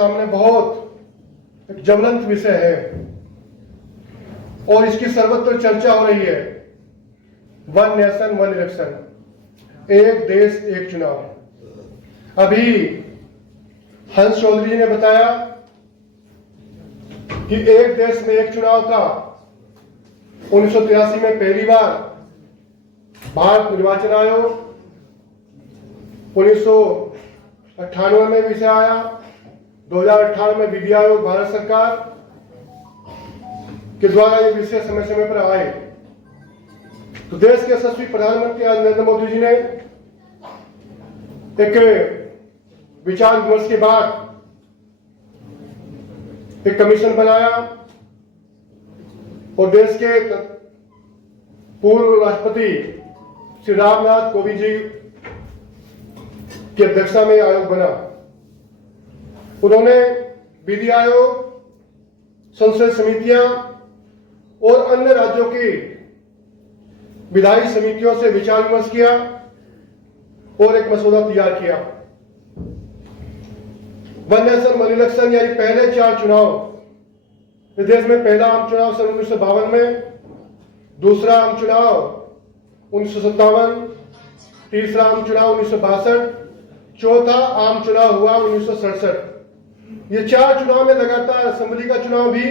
सामने बहुत एक ज्वलंत विषय है और इसकी सर्वत्र चर्चा हो रही है। वन नेशन वन इलेक्शन, एक देश एक चुनाव। अभी हंस चौधरी ने बताया कि एक देश में एक चुनाव का 1983 में पहली बार भारत निर्वाचन आयोग, 1998 में विषय आया, 2018 में विधि आयोग भारत सरकार के द्वारा ये विषय समय समय पर आए। तो देश के यशस्वी प्रधानमंत्री नरेंद्र मोदी जी ने एक विचार विमर्श के बाद एक कमीशन बनाया और देश के पूर्व राष्ट्रपति श्री रामनाथ कोविंद जी की अध्यक्षता में आयोग बना। उन्होंने विधि आयोग, संसदीय समितियां और अन्य राज्यों की विधायी समितियों से विचार विमर्श किया और एक मसौदा तैयार किया। वन नेशन वन इलेक्शन यानी पहले 4 चुनाव इस देश में, पहला आम चुनाव सन 1952 में, दूसरा आम चुनाव 1957, तीसरा आम चुनाव 1962, चौथा आम चुनाव हुआ 1967। ये 4 चुनाव में लगातार असेंबली का चुनाव भी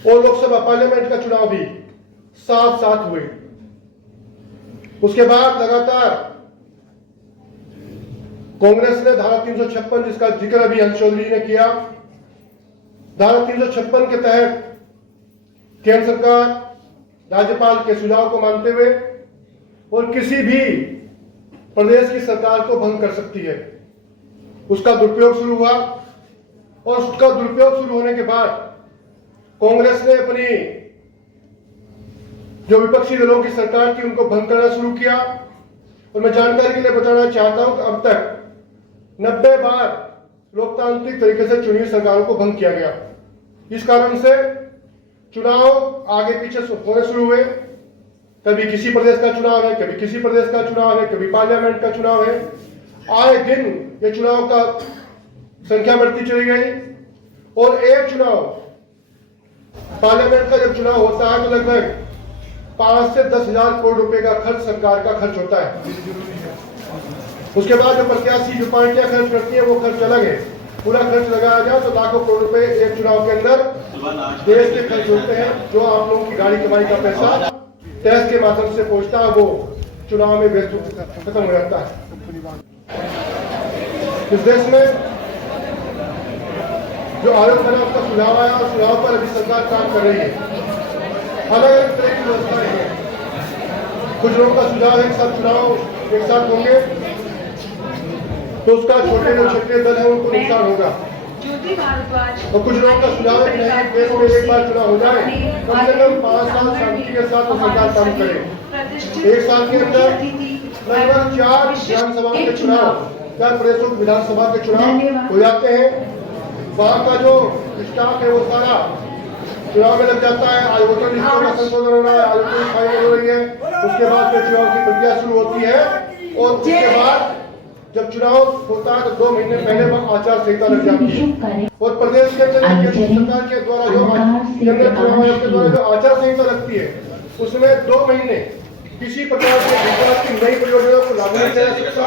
और लोकसभा पार्लियामेंट का चुनाव भी साथ साथ हुए। उसके बाद लगातार कांग्रेस ने धारा 356, जिसका जिक्र अभी हंस चौधरी ने किया, धारा 356 के तहत केंद्र सरकार राज्यपाल के सुझाव को मानते हुए और किसी भी प्रदेश की सरकार को भंग कर सकती है। उसका दुरुपयोग शुरू हुआ और उसका दुरुपयोग शुरू होने के बाद कांग्रेस ने अपनी जो विपक्षी दलों की सरकार थी उनको भंग करना शुरू किया। और मैं जानकारी के लिए बताना चाहता हूं कि अब तक 90 बार लोकतांत्रिक तरीके से चुनी सरकारों को भंग किया गया। इस कारण से चुनाव आगे पीछे होने शुरू हुए। कभी किसी प्रदेश का चुनाव है, कभी किसी प्रदेश का चुनाव है, कभी पार्लियामेंट का चुनाव है। आए दिन ये चुनाव का संख्या बढ़ती चली गई और एक चुनाव पार्लियामेंट का जब चुनाव होता है तो लगभग 5 से 10 हजार करोड़ रुपए का खर्च सरकार का खर्च होता है। उसके बाद जो प्रत्याशी जो पार्टियां खर्च करती है वो खर्च अलग है। पूरा खर्च लगाया जाए तो लाखों करोड़ रुपए एक चुनाव के अंदर देश के खर्च होते हैं। जो आप लोगों की गाड़ी कमाई का पैसा टैक्स के माध्यम से पहुंचता है वो चुनाव में खत्म हो जाता है। इस देश में जो आयोग बना उसका सुझाव आया और सुझाव पर अभी सरकार काम कर रही है। अलग अलग तरह की व्यवस्थाएं हैं। कुछ लोगों का सुझाव है सब चुनाव एक साथ होंगे तो उसका छोटे जो छोटे दल है उनको नुकसान होगा। और कुछ लोगों का सुझाव है कि नहीं, देश में एक बार चुनाव हो जाए, कम से कम 5 साल शांति के साथ तो सरकार काम करे। एक साल के अंदर लगभग 4 विधानसभा के चुनाव, 4 प्रदेशों की विधानसभा के चुनाव हो जाते हैं। वहाँ का जो स्टाफ है वो सारा चुनाव में लग जाता है। आज वोटर लिस्टों का संशोधन हो रहा है, आज वोटर लिस्ट फाइनल हो रही है। उसके बाद फिर चुनाव की प्रक्रिया शुरू होती है और उसके बाद जब चुनाव होता है तो 2 महीने पहले आचार संहिता लग जाती है। और प्रदेश के अंदर केंद्र सरकार के द्वारा जो केंद्रीय चुनाव आयोग के द्वारा जो आचार संहिता लगती है उसमें 2 महीने किसी प्रकार के विकास की नई परियोजनाओं को लागू नहीं किया जा सकता,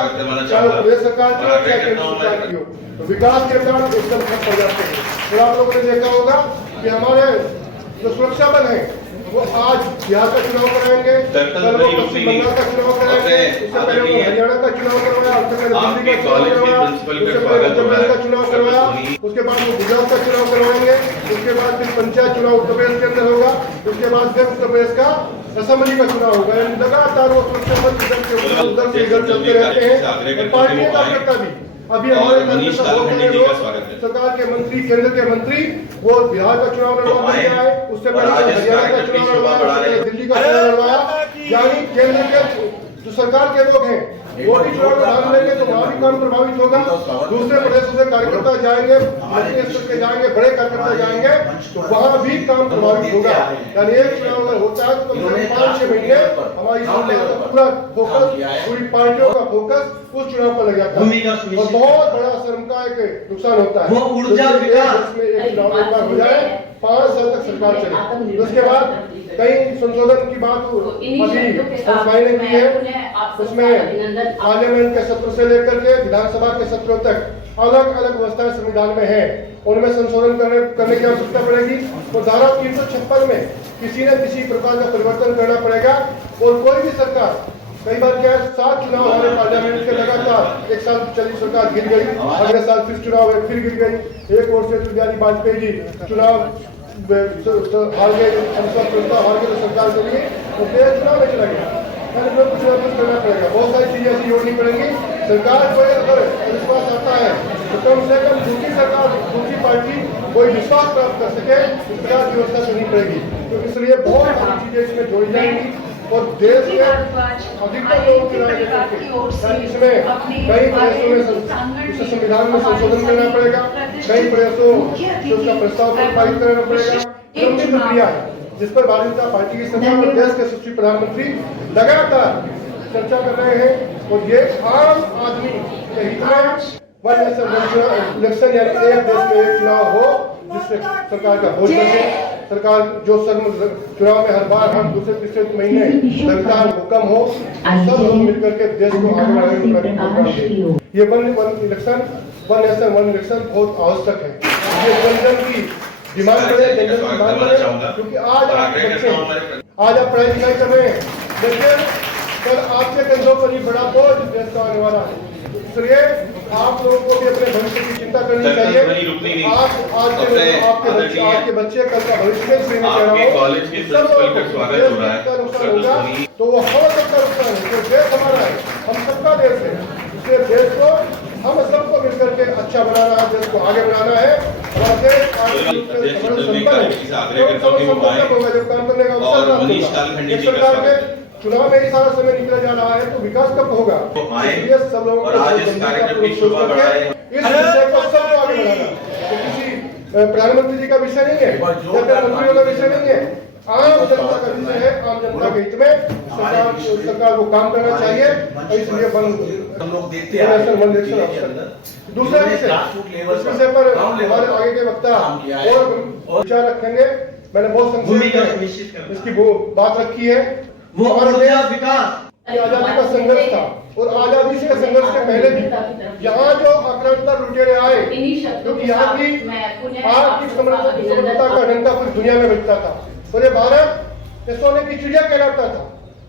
चाहे प्रदेश सरकार की हो चाहे केंद्र सरकार की हो। तो विकास के कारण एकदम ठप पड़ जाते हैं। तो आप लोगों ने देखा होगा कि हमारे जो सुरक्षा बल है वो आज बिहार का चुनाव कराएंगे, कल वो पश्चिम बंगाल का चुनाव कराएंगे, उससे पहले वो हरियाणा का चुनाव करवाया, उससे पहले दिल्ली का चुनाव करवाया, उससे पहले जम्मू का चुनाव करवाया, उसके बाद वो गुजरात का चुनाव करवाएंगे, उसके बाद फिर पंचायत चुनाव उत्तर प्रदेश के अंदर होगा, उसके बाद फिर उत्तर प्रदेश का असेंबली का चुनाव होगा। लगातार वो सुरक्षा बल उधर से इधर चलते रहते हैं। पार्टियों का कार्यकर्ता भी अभी हमारे सरकार के मंत्री, केंद्र के मंत्री वो बिहार का चुनाव लड़वा के आए, उससे पहले हरियाणा का चुनाव लड़वाया, दिल्ली का चुनाव लड़वाया। यानी केंद्र के जो सरकार के लोग हैं वो भी चुनाव में भाग लेंगे तो वहाँ भी काम प्रभावित होगा। दूसरे प्रदेशों से कार्यकर्ता जाएंगे, मध्य स्तर के जाएंगे, बड़े कार्यकर्ता जाएंगे, वहाँ भी काम प्रभावित होगा। यानी एक चुनाव अगर होता है तो कम से कम 5-6 महीने हमारी सरकार का पूरा फोकस, पूरी पार्टियों का फोकस उस चुनाव पर लग जाता है और बहुत बड़ा श्रम का एक नुकसान होता है। वो ऊर्जा में एक चुनाव एक बार हो जाए, 5 साल तक सरकार चले, उसके बाद कई संशोधन की बात अभी संस्थाएं ने की है। उसमें पार्लियामेंट के सत्र से लेकर के विधानसभा के सत्रों तक अलग अलग व्यवस्थाएं संविधान में है, उनमें संशोधन करने की आवश्यकता पड़ेगी और धारा 356 में किसी न किसी प्रकार का परिवर्तन करना पड़ेगा। और कोई भी सरकार, कई बार क्या 7 चुनाव हमारे पार्लियामेंट के लगातार, एक साल चली सरकार गिर गई, अगले साल फिर चुनाव है, फिर गिर गई, एक और से अटल बिहारी वाजपेयी जी चुनाव हार गए, हार गए सरकार के लिए तो देश चुनाव में चला गया। कुछ न कुछ करना पड़ेगा, बहुत सारी चीजें ऐसी जोड़नी पड़ेंगी। सरकार को अगर विश्वास आता है तो कम से कम दूसरी सरकार, दूसरी पार्टी कोई विश्वास प्राप्त कर सके, इस प्रकार की व्यवस्था करनी पड़ेगी। तो इसलिए बहुत सारी चीजें इसमें जोड़ी जाएंगी और देश के अधिकतर लोगों की राय लेकर के इसमें कई प्रदेशों में संविधान में संशोधन करना पड़ेगा, कई प्रदेशों से उसका प्रस्ताव पारित करना पड़ेगा। लंबी प्रक्रिया है जिस पर भारतीय जनता पार्टी की सरकार और देश के यशस्वी प्रधानमंत्री लगातार चर्चा कर रहे हैं और ये आम आदमी के हित में वन इलेक्शन यानी एक देश में एक चुनाव हो जिससे सरकार का भोज बचे। सरकार जो चुनाव में हर बार हम दूसरे तीसरे महीने लगातार हुक्म हो, सब लोग मिलकर के देश को आगे बढ़ाने का ये one election, one nation one election बहुत आवश्यक है। ये जन की डिमांड करें, डिमांड करें, क्योंकि आज आप बच्चे, आज आप पढ़ाई लिखाई कर रहे हैं, लेकिन कल आपके कंधों पर ही बड़ा बोझ देश का आने वाला है। इसलिए आप लोगों को भी अपने भविष्य की चिंता करनी चाहिए। आप आपके बच्चे कल का भविष्य में नुकसान होगा तो वो हम सबका नुकसान है, तो देश हमारा है, हम सबका देश है। इसलिए देश को हम सबको मिलकर के अच्छा बनाना है, देश को आगे बढ़ाना है। हमारा देश होगा जब काम करने का अवसर प्राप्त होगा। सरकार के चुनाव में ही सारा समय निकला जा रहा है तो विकास कब होगा? इसलिए सब लोगों को इस विषय को सबको आगे बढ़ाना, तो किसी प्रधानमंत्री जी का विषय नहीं है, मंत्रियों का विषय नहीं है, आम जनता का विषय है। आम जनता के हित में सरकार को काम करना चाहिए और इसलिए हम लोग देखते हैं। दूसरा विषय, इस विषय पर हमारे आगे के वक्ता और विचार रखेंगे। मैंने बहुत संक्षेप इसकी बात रखी है। वो हमारा विकास आजादी का संघर्ष था और आजादी से संघर्ष के पहले भी यहाँ जो आक्रांता लुटेरे आए, क्योंकि यहाँ की आर्थिक समृद्धता का डंका पूरी दुनिया में बजता था और ये भारत ये सोने की चिड़िया कहलाता था।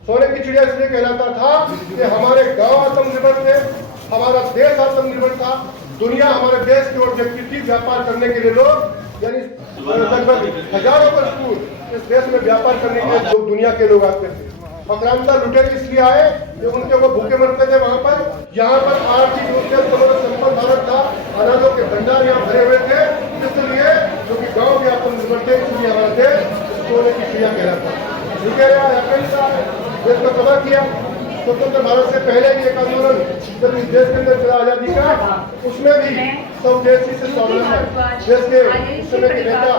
सोने की चिड़िया इसलिए कहलाता था कि हमारे गांव आत्मनिर्भर थे, हमारा देश आत्मनिर्भर था, दुनिया हमारे देश की ओर देखती थी। व्यापार करने के लिए लोग यानी लगभग हजारों वर्ष पूर्व इस देश में व्यापार करने के लिए दुनिया के लोग आते थे। आक्रांता लुटेरे इसलिए आए कि उनके वो भूखे मरते थे वहां पर। यहाँ पर आर्थिक रूप से संपन्न भारत था, अनाजों के भंडार यहाँ भरे हुए थे, इसलिए जो कि गाँव के आत्मनिर्भर थे, इसलिए हमारा देश सोने की चिड़िया कहलाता देश को तबाह किया। स्वतंत्र भारत से पहले भी एक आंदोलन जब इस देश के अंदर चला आजादी का, उसमें भी स्वदेशी से स्वावलंबन देश के उस समय के नेता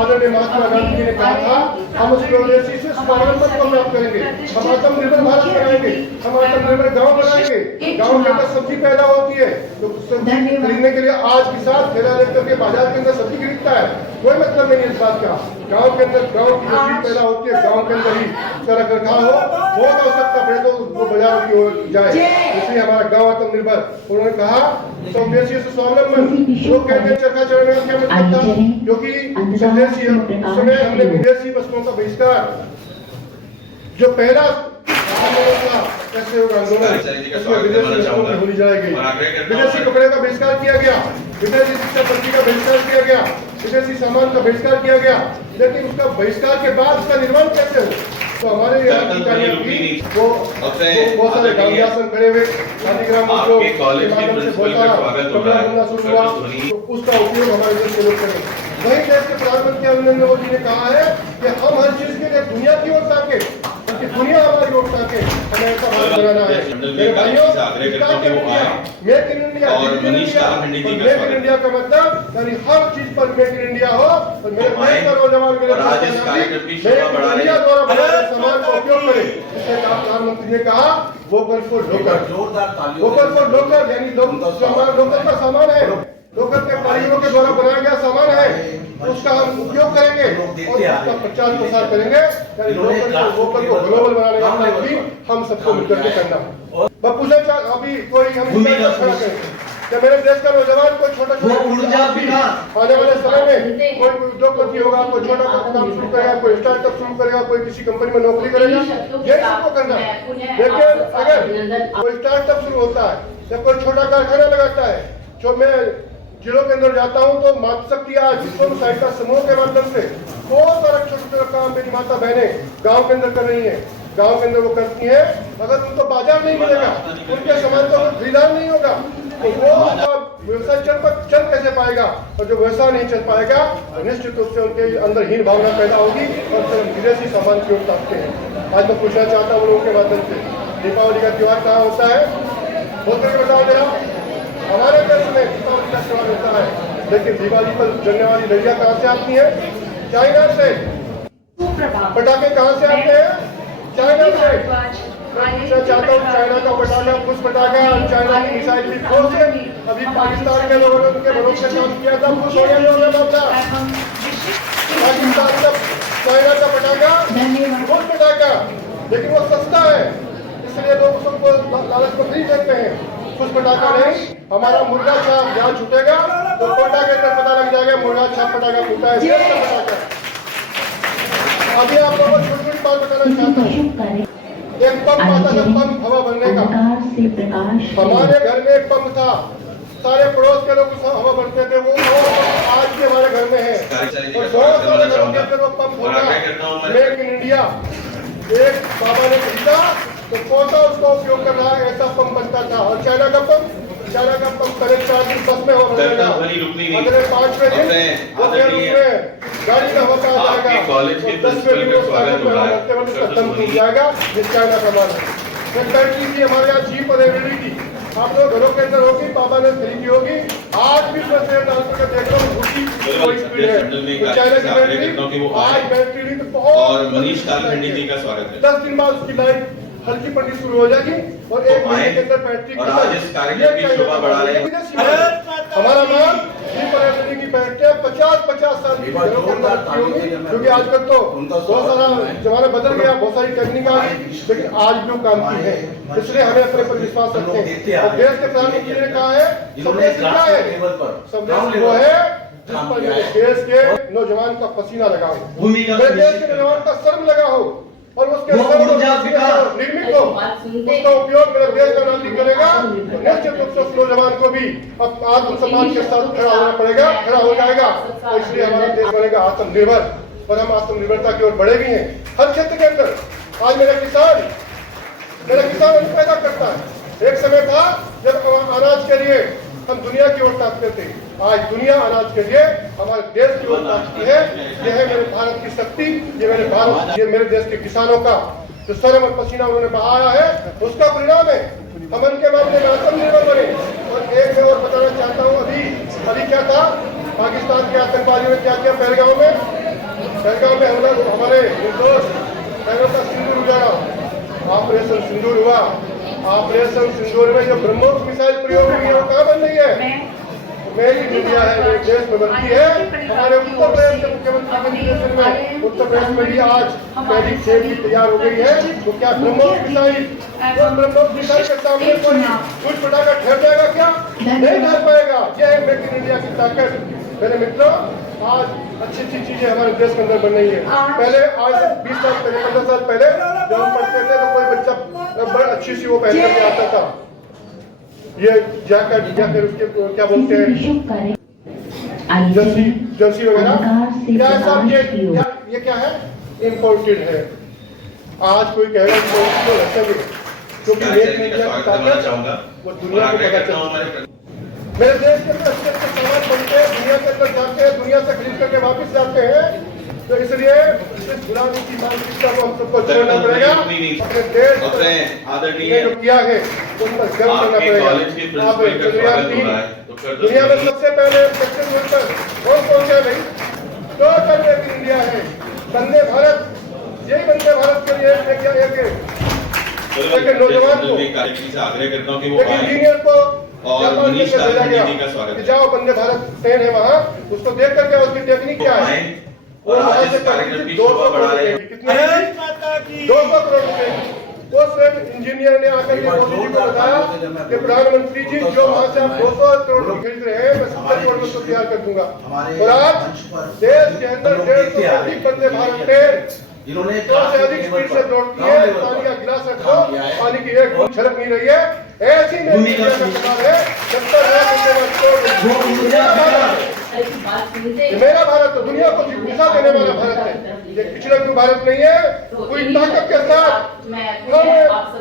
आदरणीय महात्मा गांधी जी ने कहा था, हम उस स्वदेशी से स्वावलंबन को प्राप्त करेंगे, हम आत्मनिर्भर भारत बनाएंगे, हम आत्मनिर्भर गाँव बनाएंगे। गाँव के अंदर सब्जी पैदा होती है तो सब्जी खरीदने के लिए आज किसान ठेला लेकर के बाजार के अंदर सब्जी खरीदता है, कोई मतलब नहीं इस बात का। गाँव के अंदर गाँव की सब्जी पैदा होती है, गाँव के अंदर ही उसका रख रखाव हो, बहुत आवश्यकता पड़े तो वो बाजार की ओर जाए, इसलिए हमारा गाँव आत्मनिर्भर। उन्होंने कहा स्वदेशी से स्वावलंबन, लोग कहते हैं चरखा चलाने का क्या मतलब था, क्योंकि स्वदेशी उस समय हमने विदेशी वस्तुओं का बहिष्कार जो पहला कैसे होगा आंदोलन, उसमें विदेशी वस्तुओं की होली जलाई गई, विदेशी कपड़े का बहिष्कार किया गया, विदेशी शिक्षा पद्धति का बहिष्कार किया गया, विदेशी सामान का बहिष्कार किया गया। लेकिन उसका बहिष्कार के बाद उसका निर्माण कैसे हो? तो हमारे यहाँ की कार्य वो बहुत सारे गांधी खड़े हुए गांधीग्राम के माध्यम से बहुत सारा कपड़ा बनना शुरू हुआ, तो उसका उपयोग हमारे देश के लोग करें। वही देश के प्रधानमंत्री नरेंद्र मोदी ने कहा है कि हम हर चीज के लिए दुनिया की ओर ताके, ताकि दुनिया हमारी ओर ताके हमें ऐसा भारत बनाना है। मेरे भाइयों, मेक इन इंडिया और मनीष कालखंडी जी का मेक इन स्वागत। इंडिया का मतलब यानी हर चीज पर मेक इन इंडिया हो और मेरे देश का नौजवान मेरे और आज इस कार्यक्रम की शोभा बढ़ा रहे इंडिया द्वारा बनाए सामान का उपयोग करें। जिससे प्रधानमंत्री ने कहा वोकल फॉर लोकल, जोरदार तालियों वोकल फॉर लोकल यानी लोकल का सामान है, लोकल के कारीगरों के द्वारा बनाया गया सामान है, उसका हम उपयोग करेंगे और उसका प्रचार प्रसार करेंगे। यानी लोकल को वोकल को ग्लोबल बनाने का काम भी हम सबको मिलकर के करना है। मैं पूछना चाह अभी कोई हम खड़ा करें कि मेरे देश का नौजवान कोई छोटा वो ऊर्जा विकास आने वाले समय में कोई उद्योगपति होगा, कोई छोटा काम शुरू करेगा, कोई स्टार्टअप शुरू करेगा, कोई किसी कंपनी में नौकरी करेगा, यही सबको करना है। लेकिन अगर कोई स्टार्टअप शुरू होता है या कोई छोटा कारखाना लगाता है, जो मैं जिलों के अंदर जाता हूं तो मातृशक्ति आज विश्व सहायता समूह के माध्यम से बहुत सारा छोटे छोटे काम मेरी माता बहनें गांव के अंदर कर रही हैं, गांव के अंदर वो करती हैं। अगर उनको बाजार नहीं मिलेगा, उनके सामान का खरीदार नहीं होगा, तो वो व्यवसाय चल कैसे पाएगा? और जो व्यवसाय नहीं चल पाएगा तो निश्चित रूप से उनके अंदर हीन भावना पैदा होगी और फिर विदेशी सामान की ओर ताकते हैं। आज मैं पूछना चाहता हूँ लोगों के माध्यम से, दीपावली का त्योहार कहाँ होता है? बोलते हुए बताओ जरा। हमारे देश में दीपावली का त्योहार होता है, लेकिन दिवाली पर जलने वाली लड़ियाँ कहाँ से आती है? चाइना से। पटाखे कहाँ से आते हैं? चाइना से। मैं चाहता हूँ चाइना का पटाखा, कुछ पटाखा चाइना की मिसाइल भी खोज है। अभी पाकिस्तान के लोगों ने उनके भरोसे काम किया था, खुश हो गए लोग मामला। पाकिस्तान का चाइना का पटाखा खुश पटाखा, लेकिन वो सस्ता है, इसलिए लोग उसको लालच में खरीद लेते हैं। कुछ पटाखा नहीं, हमारा मुर्गा छाप जहाँ छूटेगा तो कोटा के अंदर पता लग जाएगा मुर्गा छाप पटाखा फूटा है, देश का पटाखा। अभी आप लोगों को छोटी छोटी बात बताना चाहता हूँ। एक पंप आता था, पंप हवा भरने का। हमारे घर में एक पंप था, सारे पड़ोस के लोग उसमें हवा भरते थे, वो आज भी हमारे घर में है और बहुत सारे घरों के अंदर वो पंप होगा। मेक इन इंडिया एक बाबा ने खरीदा तो कौन उसका उपयोग कर रहा है, ऐसा पंप बनता था। और चाइना का पंप करीब 4 दिन बस में हो जाएगा, अगले 5वें दिन गाड़ी का होता जाएगा, 10वें दिन खत्म हो जाएगा। ये चाइना का माल है। बैटरी थी हमारे यहाँ जीप और एलईडी की, आप लोग घरों के अंदर होगी, पापा ने खरीदी होगी। आज भी मैं सेल डाल कर देख रहा हूँ, कोई स्पीड है तो चाइना की बैटरी। आज बैटरी नहीं तो बहुत। और मनीष कालखंडी जी का स्वागत है। 10 दिन बाद उसकी लाइफ हल्की पड़नी शुरू हो जाएगी और एक महीने के अंदर बैटरी और आज इस कार्यक्रम की शोभा बढ़ा रहे हैं। हमारा माल जी की बैटरी 50 साल की घरों के अंदर रखी होगी, क्योंकि आजकल तो बहुत सारा जमाना बदल गया, बहुत सारी टेक्निक आ गई, लेकिन आज भी काम की है। इसलिए हमें अपने पर विश्वास रखते हैं। और देश के प्रधानमंत्री ने कहा है संदेश क्या है? संदेश वो है जिस पर देश के नौजवान का पसीना लगाओ, मेरे देश के नौजवान का शर्म लगाओ और उसके निर्मित हो, उसका उपयोग मेरे देश का नागरिक करेगा तो निश्चित रूप से उस नौजवान को भी आत्मसम्मान के साथ खड़ा होना पड़ेगा, खड़ा हो जाएगा। और इसलिए हमारा देश बनेगा आत्मनिर्भर और हम आत्मनिर्भरता की ओर बढ़े भी हैं हर क्षेत्र के अंदर। आज मेरा किसान अन्न पैदा करता है। एक समय था जब अनाज के लिए हम दुनिया की ओर ताकते थे, आज दुनिया अनाज के लिए हमारे देश की ओर ताकती है। यह है मेरे भारत की शक्ति, ये मेरे देश के किसानों का जो श्रम और पसीना उन्होंने बहाया है, उसका परिणाम है। हम उनके मामले में आत्मनिर्भर बने। और एक मैं और बताना चाहता हूँ, अभी क्या था, पाकिस्तान के आतंकवादियों ने क्या किया पहलगांव में हमला, हमारे निर्दोष बहनों का सिंदूर उजाड़ा, ऑपरेशन सिंदूर हुआ। ऑपरेशन सिंदूर में जो ब्रह्मोस मिसाइल प्रयोग हुई है वो कहाँ बन रही है? मेरी इंडिया है, मेरे देश में बनती है। हमारे उत्तर प्रदेश के मुख्यमंत्री में उत्तर प्रदेश में भी आज पहली खेल भी तैयार हो गई है। तो क्या ब्रह्मोस मिसाइल के सामने कोई कुछ पटाखा ठहर जाएगा क्या? नहीं ठहर पाएगा। यह है मेक इन इंडिया की ताकत। मेरे मित्रों, आज अच्छी चीजें हमारे देश के अंदर बन रही है। पहले आज 20 साल पहले 15 साल पहले जब हम पढ़ते थे तो कोई बच्चा बड़ी अच्छी सी वो पहन के आता था, ये जैकेट या फिर उसके क्या बोलते हैं जर्सी वगैरह, क्या साहब ये क्या है? इम्पोर्टेड है। आज कोई कह रहा है क्योंकि मेक इन इंडिया की ताकत वो दुनिया को पता चलती है। मेरे देश के अंदर अच्छे अच्छे सामान बनते हैं, दुनिया के अंदर जाते हैं, दुनिया से खरीद करके वापस जाते हैं। तो इसलिए इस गुलामी की मानसिकता को हम सबको छोड़ना पड़ेगा। अपने देश अपने ने आदरणीय जो किया है उन पर गर्व करना आपके कॉलेज के पड़ेगा। आप प्रिंसिपल का स्वागत हो रहा है तो कर दो दुनिया में सबसे पहले दक्षिण ध्रुव पर कौन पहुंचा भाई? टोटल मेक इन इंडिया है, वंदे भारत। यही वंदे भारत के लिए मैं क्या लेकिन नौजवान को से आग्रह करता हूँ कि वो एक आए इंजीनियर को और जापान में मनीष भेजा तालमणी गया जी का स्वागत कि है। जाओ वंदे भारत ट्रेन है वहाँ, उसको देख करके उसकी टेक्निक क्या है। आए वो और आज वहाँ इस से कार्यक्रम की 200 शोभा करोड़ बढ़ा रहे हैं। रुपए की, कितने? 200 करोड़ रुपए की। उस इंजीनियर ने आकर के मोदी जी को बताया कि प्रधानमंत्री जी जो वहाँ से आप 200 करोड़ की खरीद रहे हैं, मैं 70 करोड़ में उसको तैयार कर दूंगा। और आज देश के अंदर 150 से अधिक वंदे भारत ट्रेन इन्होंने से अधिक स्पीड से दौड़ती है। पानी का गिलास रखो, पानी की एक बूंद छलक नहीं रही है। ऐसी में इंडिया का कमाल है। 70 लाख ये मेरा भारत तो दुनिया को दिशा देने वाला भारत है। ये पिछड़ा क्यों भारत नहीं है? पूरी ताकत के साथ हम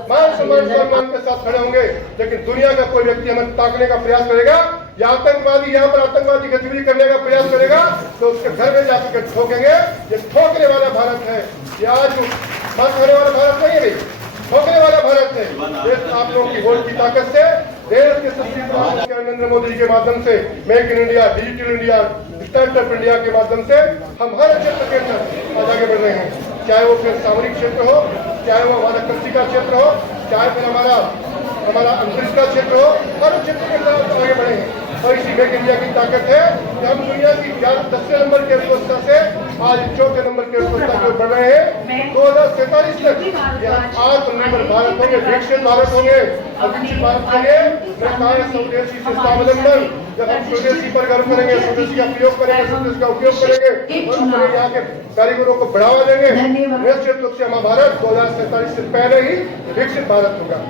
मान सम्मान के साथ खड़े होंगे, लेकिन दुनिया का कोई व्यक्ति हमें ताकने का प्रयास करेगा या आतंकवादी यहाँ पर आतंकवादी गतिविधि करने का प्रयास करेगा तो उसके घर में जाकर ठोकेंगे। ये ठोकने वाला भारत है। ये आज बात करने वाला भारत नहीं है भाई, ठोकने वाला भारत है। देश आप लोगों की वोट की ताकत से देश के सच्ची नरेंद्र मोदी के माध्यम से make in India, digital India, startup India के माध्यम से हम हर क्षेत्र के अंदर आज आगे बढ़ रहे हैं। चाहे वो फिर सामरिक क्षेत्र हो, चाहे वो हमारा कृषि का क्षेत्र हो, चाहे फिर हमारा अंतरिक्ष का क्षेत्र हो, हर क्षेत्र के अंदर आगे बढ़े हैं। और इसी मेक इंडिया की ताकत है कि हम दुनिया की 10वें नंबर की अर्थव्यवस्था से आज 4थे नंबर की अर्थव्यवस्था की ओर बढ़ रहे हैं। 2047 तक आत्मनिर्भर भारत होंगे, विकसित भारत होंगे। और विकसित भारत के लिए मैं कहा स्वदेशी से स्वावलंबन, जब हम स्वदेशी पर गर्व करेंगे, स्वदेशी का प्रयोग करेंगे, स्वदेशी का उपयोग करेंगे और अपने यहाँ के कारीगरों को बढ़ावा देंगे, निश्चित रूप से हमारा भारत 2047 से पहले ही विकसित भारत होगा।